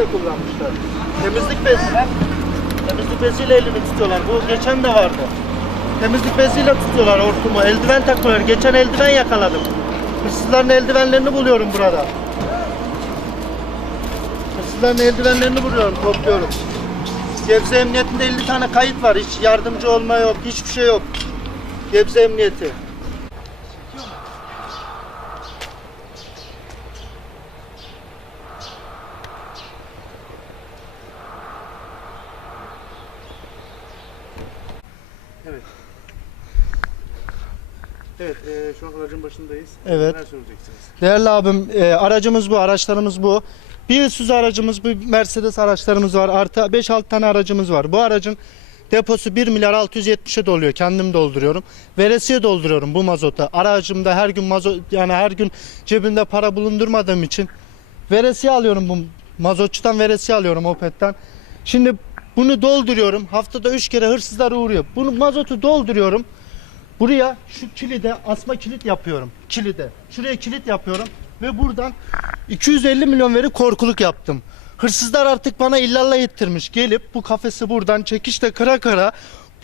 de kullanmışlar. Temizlik beziyle, temizlik beziyle elini tutuyorlar. Bu geçen de vardı. Temizlik beziyle tutuyorlar hortumu. Eldiven takıyorlar. Geçen eldiven yakaladım. Hırsızların eldivenlerini buluyorum burada. Hırsızların eldivenlerini buluyorum, topluyorum. Gebze Emniyetinde 50 tane kayıt var. Hiç yardımcı olma yok, hiçbir şey yok. Gebze Emniyeti. Evet. Evet, e, şu an aracın başındayız. Evet. Neler söyleyeceksiniz? Değerli abim, e, aracımız bu, araçlarımız bu. Bir Isuzu aracımız, bir Mercedes araçlarımız var. Artı 5-6 tane aracımız var. Bu aracın deposu 1 milyar 670'e doluyor. Kendim dolduruyorum. Veresiye dolduruyorum bu mazota. Aracımda her gün mazot yani her gün cebimde para bulundurmadığım için veresiye alıyorum bu mazotçudan veresiye alıyorum Opet'ten. Şimdi bunu dolduruyorum. Haftada 3 kere hırsızlar uğruyor. Bunu mazotu dolduruyorum. Buraya şu kilide asma kilit yapıyorum. Kilide. Şuraya kilit yapıyorum ve buradan 250 milyon veri korkuluk yaptım. Hırsızlar artık bana illallah ettirmiş. Gelip bu kafesi buradan çekişle kıra kıra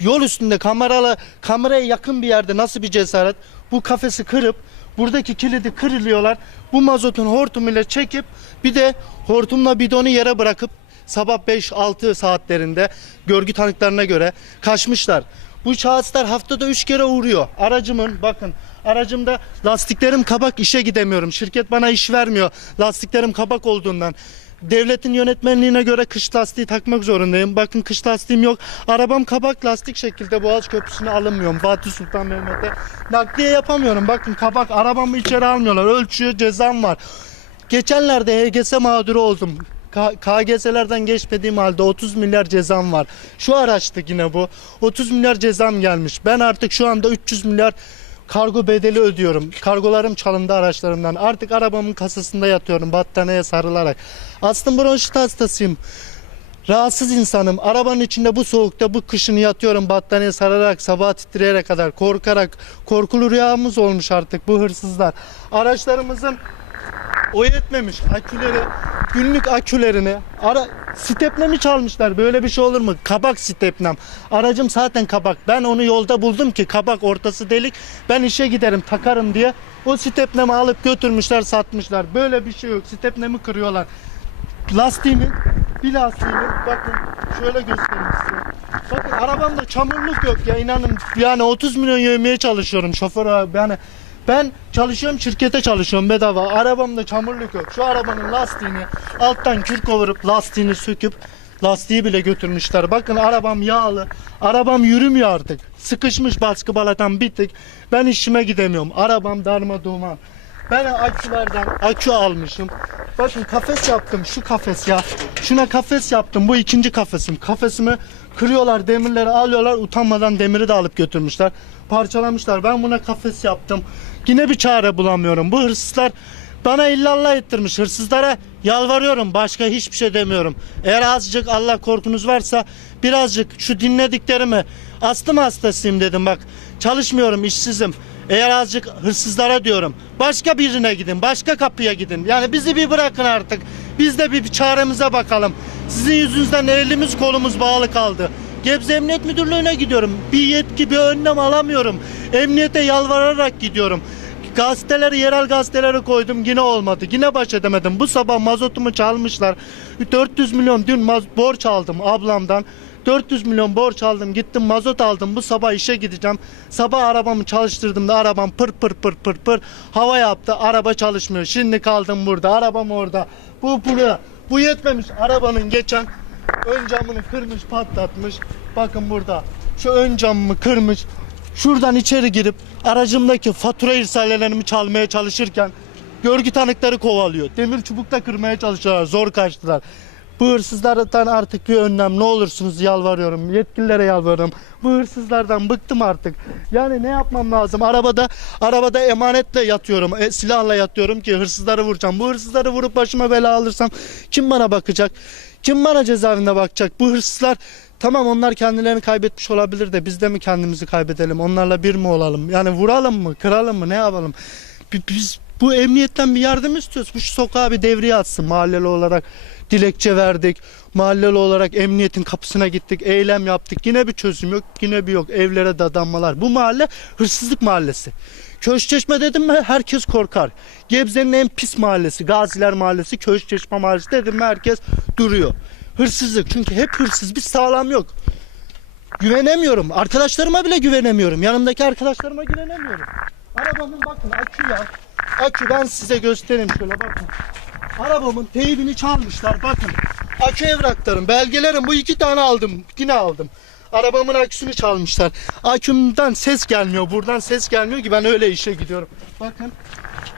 yol üstünde kameralı kameraya yakın bir yerde nasıl bir cesaret bu kafesi kırıp buradaki kilidi kırılıyorlar. Bu mazotun hortumuyla çekip bir de hortumla bidonu yere bırakıp sabah 5-6 saatlerinde görgü tanıklarına göre kaçmışlar. Bu şahıslar haftada 3 kere uğruyor. Aracımın bakın aracımda lastiklerim kabak işe gidemiyorum. Şirket bana iş vermiyor. Lastiklerim kabak olduğundan. Devletin yönetmenliğine göre kış lastiği takmak zorundayım. Bakın kış lastiğim yok. Arabam kabak lastik şekilde Boğaz Köprüsü'ne alınmıyorum. Fatih Sultan Mehmet'e. Nakliye yapamıyorum. Bakın kabak arabamı içeri almıyorlar. Ölçüyor cezam var. Geçenlerde HGS mağduru oldum. KGS'lerden geçmediğim halde 30 milyar cezam var. Şu araçtı yine bu. 30 milyar cezam gelmiş. Ben artık şu anda 300 milyar kargo bedeli ödüyorum. Kargolarım çalındı araçlarımdan. Artık arabamın kasasında yatıyorum battaniyeye sarılarak. Astım bronşit hastasıyım. Rahatsız insanım. Arabanın içinde bu soğukta bu kışın yatıyorum battaniye sararak sabah titreyerek kadar korkarak korkulu rüyamız olmuş artık bu hırsızlar. Araçlarımızın o yetmemiş aküleri günlük akülerini ara stepnemi çalmışlar. Böyle bir şey olur mu? Kabak stepnem aracım zaten kabak. Ben onu yolda buldum ki kabak ortası delik. Ben işe giderim takarım diye. O stepnemi alıp götürmüşler satmışlar. Böyle bir şey yok. Stepnemi kırıyorlar. Lastiğimin bir lastiğini bakın şöyle göstereyim size. Bakın arabamda çamurluk yok ya inanın. Yani 30 milyon yövmeye çalışıyorum şoför yani ben çalışıyorum şirkete çalışıyorum bedava. Arabamda çamurluk yok. Şu arabanın lastiğini alttan kül kovurup lastiğini söküp lastiği bile götürmüşler. Bakın arabam yağlı. Arabam yürümüyor artık. Sıkışmış baskı balatan bitik ben işime gidemiyorum. Arabam darma duman ben akülerden akü almışım. Bakın kafes yaptım şu kafes ya. Şuna kafes yaptım bu ikinci kafesim. Kafesimi kırıyorlar demirleri alıyorlar utanmadan demiri de alıp götürmüşler. Parçalamışlar ben buna kafes yaptım. Yine bir çare bulamıyorum. Bu hırsızlar bana illallah ettirmiş. Hırsızlara yalvarıyorum. Başka hiçbir şey demiyorum. Eğer azıcık Allah korkunuz varsa birazcık şu dinlediklerimi astım hastasıyım dedim bak. Çalışmıyorum, işsizim. Eğer azıcık hırsızlara diyorum. Başka birine gidin, başka kapıya gidin. Yani bizi bir bırakın artık. Biz de bir, çaremize bakalım. Sizin yüzünüzden elimiz kolumuz bağlı kaldı. Gebze Emniyet Müdürlüğü'ne gidiyorum. Bir yetki, bir önlem alamıyorum. Emniyete yalvararak gidiyorum. Gazeteleri, yerel gazeteleri koydum yine olmadı. Yine baş edemedim. Bu sabah mazotumu çalmışlar. 400 milyon dün borç aldım ablamdan. 400 milyon borç aldım gittim mazot aldım. Bu sabah işe gideceğim. Sabah arabamı çalıştırdım da arabam pır pır pır pır pır hava yaptı. Araba çalışmıyor. Şimdi kaldım burada. Arabam orada. Bu buraya bu yetmemiş arabanın geçen ön camını kırmış patlatmış. Bakın burada. Şu ön camımı kırmış şuradan içeri girip aracımdaki fatura irsalelerimi çalmaya çalışırken görgü tanıkları kovalıyor. Demir çubukla kırmaya çalışıyorlar zor kaçtılar bu hırsızlardan artık bir önlem ne olursunuz yalvarıyorum. Yetkililere yalvarıyorum. Bu hırsızlardan bıktım artık. Yani ne yapmam lazım? Arabada arabada emanetle yatıyorum. E, silahla yatıyorum ki hırsızları vuracağım. Bu hırsızları vurup başıma bela alırsam kim bana bakacak? Kim bana cezaevinde bakacak? Bu hırsızlar Tamam onlar kendilerini kaybetmiş olabilir de biz de mi kendimizi kaybedelim? Onlarla bir mi olalım? Yani vuralım mı? Kıralım mı? Ne yapalım? Bi- Biz bu emniyetten bir yardım istiyoruz. Bu şu sokağa bir devriye atsın mahalleli olarak. Dilekçe verdik. Mahalleli olarak emniyetin kapısına gittik. Eylem yaptık. Yine bir çözüm yok. Yine bir yok. Evlere dadanmalar. Bu mahalle hırsızlık mahallesi. Köşçeşme dedim mi herkes korkar. Gebze'nin en pis mahallesi. Gaziler Mahallesi, Köşçeşme Mahallesi dedim mi herkes duruyor. Hırsızlık. Çünkü hep hırsız. Bir sağlam yok. Güvenemiyorum. Arkadaşlarıma bile güvenemiyorum. Yanımdaki arkadaşlarıma güvenemiyorum. Arabamın bakın akü ya. Akü ben size göstereyim şöyle bakın. Arabamın teybini çalmışlar bakın. Akü evraklarım, belgelerim bu iki tane aldım. Yine aldım. Arabamın aküsünü çalmışlar. Akümden ses gelmiyor. Buradan ses gelmiyor ki ben öyle işe gidiyorum. Bakın.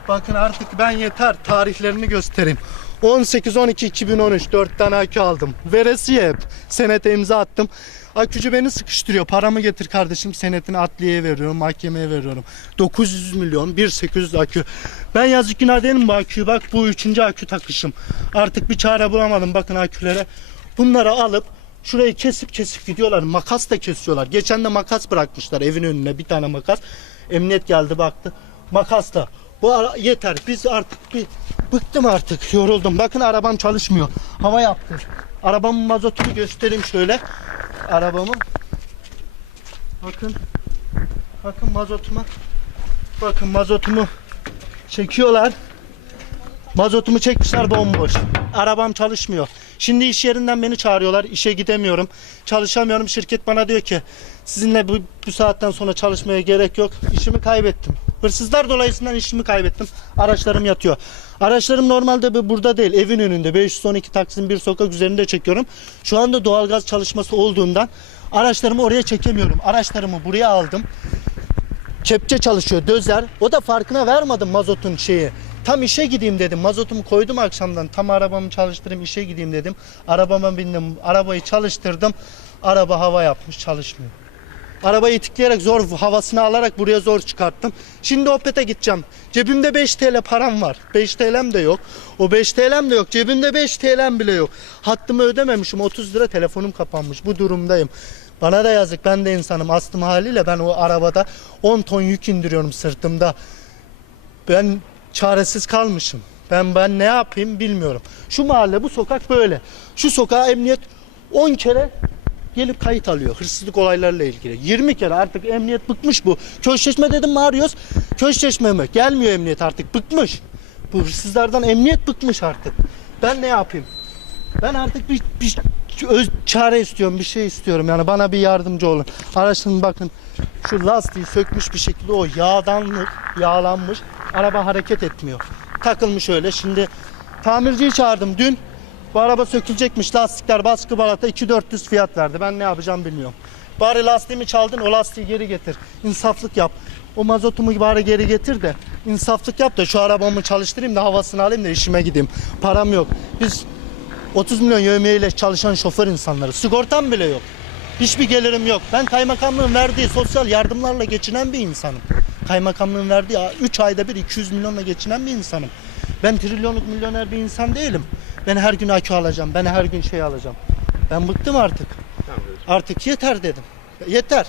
Bakın artık ben yeter tarihlerini göstereyim. 18-12-2013 4 tane akü aldım. Veresiye hep. Senete imza attım. Akücü beni sıkıştırıyor. Paramı getir kardeşim. Senetini adliyeye veriyorum, mahkemeye veriyorum. 900 milyon, 1.800 akü. Ben yazık günah değilim bu aküyü. Bak bu üçüncü akü takışım. Artık bir çare bulamadım bakın akülere. Bunları alıp şurayı kesip kesip gidiyorlar. Makas da kesiyorlar. Geçen de makas bırakmışlar evin önüne bir tane makas. Emniyet geldi baktı. Makas da. Bu ara yeter. Biz artık bir bıktım artık. Yoruldum. Bakın arabam çalışmıyor. Hava yaptı. Arabamın mazotunu göstereyim şöyle. Arabamın. Bakın. Bakın mazotuma. Bakın mazotumu çekiyorlar. Mazotumu çekmişler bomboş. Arabam çalışmıyor. Şimdi iş yerinden beni çağırıyorlar. İşe gidemiyorum. Çalışamıyorum. Şirket bana diyor ki sizinle bu, bu saatten sonra çalışmaya gerek yok. İşimi kaybettim. Hırsızlar dolayısıyla işimi kaybettim. Araçlarım yatıyor. Araçlarım normalde bu- burada değil. Evin önünde. 512 Taksim bir sokak üzerinde çekiyorum. Şu anda doğalgaz çalışması olduğundan araçlarımı oraya çekemiyorum. Araçlarımı buraya aldım kepçe çalışıyor dözer. O da farkına vermedim mazotun şeyi. Tam işe gideyim dedim. Mazotumu koydum akşamdan. Tam arabamı çalıştırayım işe gideyim dedim. Arabama bindim. Arabayı çalıştırdım. Araba hava yapmış çalışmıyor. Arabayı itikleyerek zor havasını alarak buraya zor çıkarttım. Şimdi Opet'e gideceğim. Cebimde 5 TL param var. 5 TL'm de yok. O 5 TL'm de yok. Cebimde 5 TL'm bile yok. Hattımı ödememişim. 30 lira telefonum kapanmış. Bu durumdayım. Bana da yazık. Ben de insanım. Astım haliyle ben o arabada 10 ton yük indiriyorum sırtımda. Ben çaresiz kalmışım. Ben ben ne yapayım bilmiyorum. Şu mahalle bu sokak böyle. Şu sokağa emniyet 10 kere gelip kayıt alıyor hırsızlık olaylarıyla ilgili. 20 kere artık emniyet bıkmış bu. Köşleşme dedim mi arıyoruz? Köşleşme mi? Gelmiyor emniyet artık bıkmış. Bu hırsızlardan emniyet bıkmış artık. Ben ne yapayım? Ben artık bir, bir öz- çare istiyorum, bir şey istiyorum. Yani bana bir yardımcı olun. Araçın bakın şu lastiği sökmüş bir şekilde o yağdanlık, yağlanmış. Araba hareket etmiyor. Takılmış öyle. Şimdi tamirciyi çağırdım dün. Bu araba sökülecekmiş. Lastikler baskı balata 2400 fiyat verdi. Ben ne yapacağım bilmiyorum. Bari lastiğimi çaldın o lastiği geri getir. İnsaflık yap. O mazotumu bari geri getir de insaflık yap da şu arabamı çalıştırayım da havasını alayım da işime gideyim. Param yok. Biz 30 milyon yövmiyeyle çalışan şoför insanları. Sigortam bile yok. Hiçbir gelirim yok. Ben kaymakamlığın verdiği sosyal yardımlarla geçinen bir insanım. Kaymakamlığın verdiği 3 ayda bir 200 milyonla geçinen bir insanım. Ben trilyonluk milyoner bir insan değilim. Ben her gün akü alacağım. Ben her gün şey alacağım. Ben bıktım artık. Tamam. Artık yeter dedim. Yeter.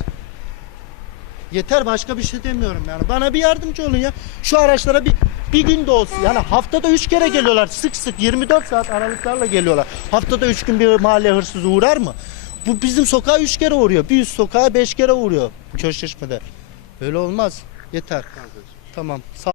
Yeter başka bir şey demiyorum yani. Bana bir yardımcı olun ya. Şu araçlara bir bir gün de olsun. Yani haftada 3 kere geliyorlar. Sık sık 24 saat aralıklarla geliyorlar. Haftada 3 gün bir mahalle hırsızı uğrar mı? Bu bizim sokağa 3 kere uğruyor. Bir üst sokağa 5 kere uğruyor köşleşmede. Böyle olmaz. Yeter. Tamam. Sağ